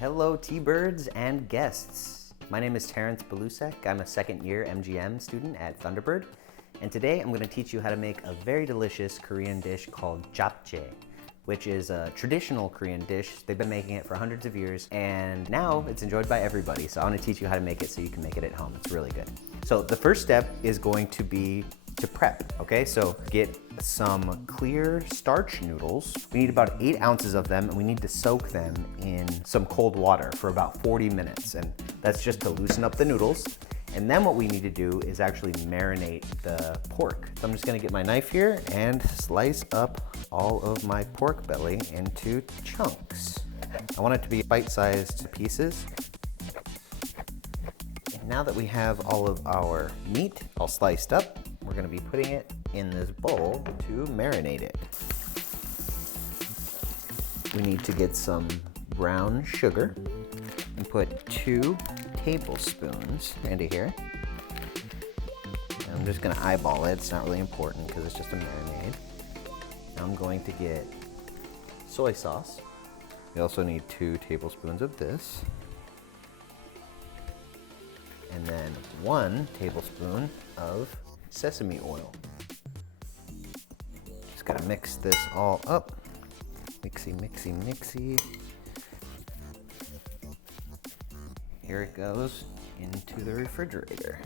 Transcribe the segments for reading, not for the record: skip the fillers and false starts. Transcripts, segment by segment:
Hello T-Birds and guests. My name is Terrence Belusek. I'm a second year MGM student at Thunderbird. And today I'm going to teach you how to make a very delicious Korean dish called japchae, which is a traditional Korean dish. They've been making it for hundreds of years and now it's enjoyed by everybody. So I want to teach you how to make it so you can make it at home. It's really good. So the first step is going to be to prep, okay? So get some clear starch noodles. We need about 8 ounces of them and we need to soak them in some cold water for about 40 minutes. And that's just to loosen up the noodles. And then what we need to do is actually marinate the pork. So I'm just gonna get my knife here and slice up all of my pork belly into chunks. I want it to be bite-sized pieces. And now that we have all of our meat all sliced up, we're gonna be putting it in this bowl to marinate it. We need to get some brown sugar and put 2 tablespoons into here. And I'm just gonna eyeball it. It's not really important because it's just a marinade. I'm going to get soy sauce. We also need 2 tablespoons of this. And then 1 tablespoon of sesame oil. Just gotta mix this all up. Mixy, mixy, mixy. Here it goes into the refrigerator.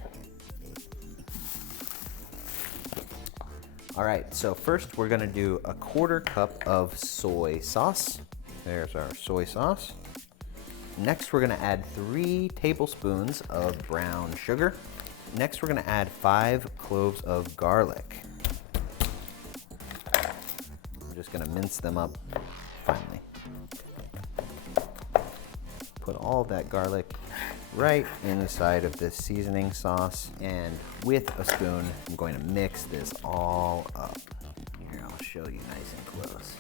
All right, so first we're gonna do a 1/4 cup of soy sauce. There's our soy sauce. Next, we're gonna add 3 tablespoons of brown sugar. Next, we're gonna add 5 cloves of garlic. I'm just gonna mince them up finely. Put all that garlic right inside of this seasoning sauce, and with a spoon, I'm going to mix this all up. Here, I'll show you nice and close.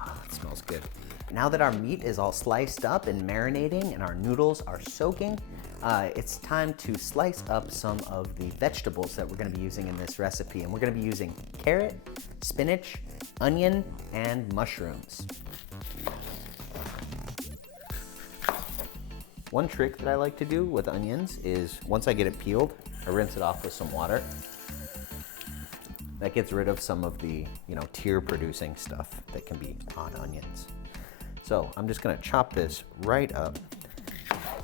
Oh, it smells good. Now that our meat is all sliced up and marinating and our noodles are soaking, it's time to slice up some of the vegetables that we're gonna be using in this recipe. And we're gonna be using carrot, spinach, onion, and mushrooms. One trick that I like to do with onions is once I get it peeled, I rinse it off with some water. That gets rid of some of the, tear producing stuff that can be on onions. So I'm just gonna chop this right up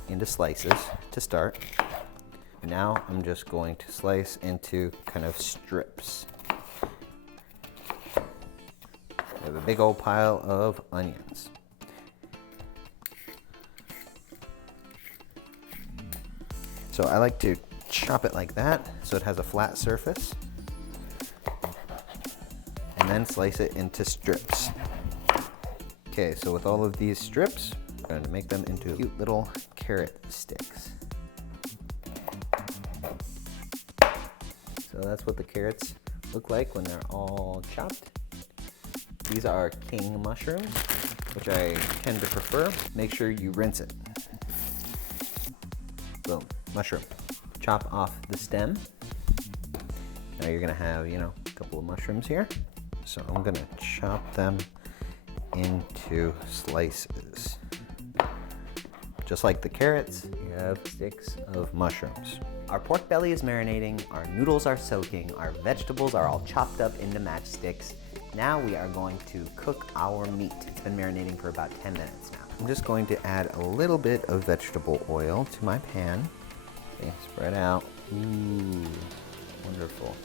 into slices to start. And now I'm just going to slice into kind of strips. I have a big old pile of onions. So I like to chop it like that so it has a flat surface. And then slice it into strips. Okay, so with all of these strips, I'm going to make them into cute little carrot sticks. So that's what the carrots look like when they're all chopped. These are king mushrooms, which I tend to prefer. Make sure you rinse it. Boom, mushroom. Chop off the stem. Now you're gonna have, a couple of mushrooms here. So I'm gonna chop them into slices. Just like the carrots, you have sticks of mushrooms. Our pork belly is marinating, our noodles are soaking, our vegetables are all chopped up into matchsticks. Now we are going to cook our meat. It's been marinating for about 10 minutes now. I'm just going to add a little bit of vegetable oil to my pan. Okay, spread out. Ooh, wonderful.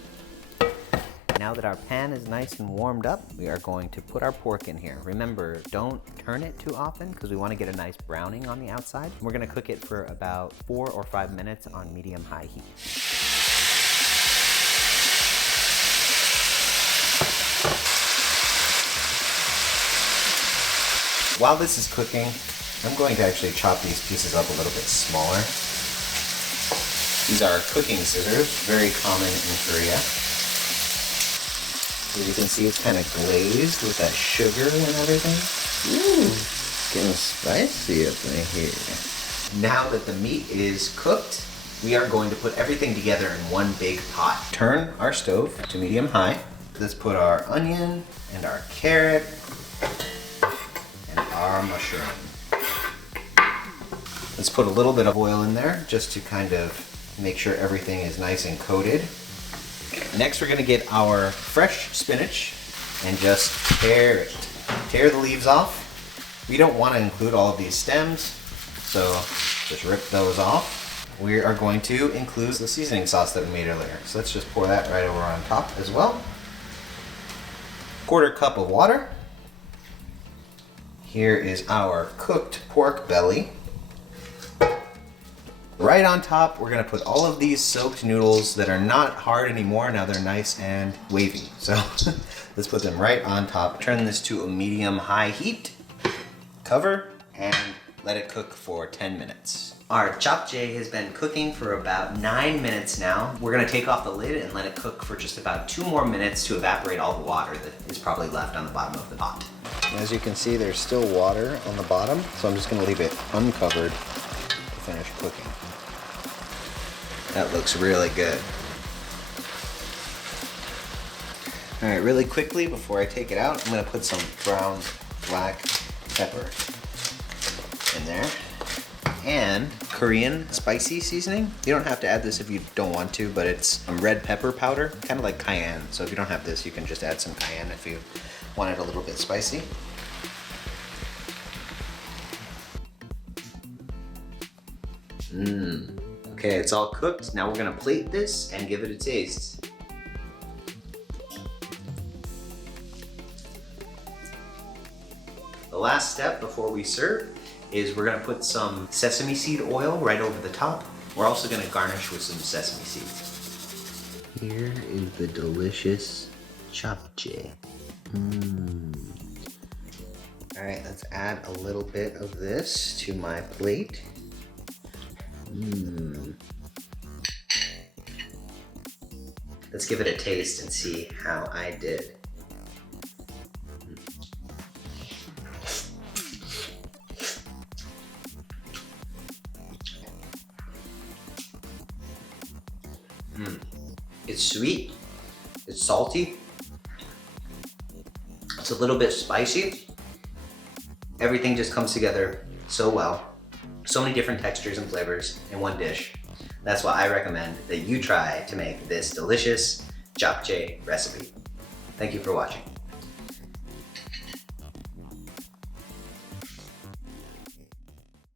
Now that our pan is nice and warmed up, we are going to put our pork in here. Remember, don't turn it too often because we want to get a nice browning on the outside. We're going to cook it for about 4 or 5 minutes on medium-high heat. While this is cooking, I'm going to actually chop these pieces up a little bit smaller. These are cooking scissors, very common in Korea. As you can see, it's kind of glazed with that sugar and everything. Ooh, getting spicy up in here. Now that the meat is cooked, we are going to put everything together in one big pot. Turn our stove to medium-high. Let's put our onion and our carrot and our mushroom. Let's put a little bit of oil in there just to kind of make sure everything is nice and coated. Next, we're gonna get our fresh spinach and just tear it. Tear the leaves off. We don't want to include all of these stems, so just rip those off. We are going to include the seasoning sauce that we made earlier. So let's just pour that right over on top as well. 1/4 cup of water. Here is our cooked pork belly. Right on top, we're gonna put all of these soaked noodles that are not hard anymore. Now they're nice and wavy. So let's put them right on top. Turn this to a medium-high heat. Cover and let it cook for 10 minutes. Our japchae has been cooking for about 9 minutes now. We're gonna take off the lid and let it cook for just about 2 more minutes to evaporate all the water that is probably left on the bottom of the pot. As you can see, there's still water on the bottom, so I'm just gonna leave it uncovered to finish cooking. That looks really good. All right, really quickly before I take it out, I'm gonna put some ground black pepper in there and Korean spicy seasoning. You don't have to add this if you don't want to, but it's red pepper powder, kind of like cayenne. So if you don't have this, you can just add some cayenne if you want it a little bit spicy. Okay, it's all cooked. Now we're gonna plate this and give it a taste. The last step before we serve is we're gonna put some sesame seed oil right over the top. We're also gonna garnish with some sesame seeds. Here is the delicious japchae. All right, let's add a little bit of this to my plate. Let's give it a taste and see how I did. It's sweet, it's salty, it's a little bit spicy. Everything just comes together so well. So many different textures and flavors in one dish. That's why I recommend that you try to make this delicious japchae recipe. Thank you for watching.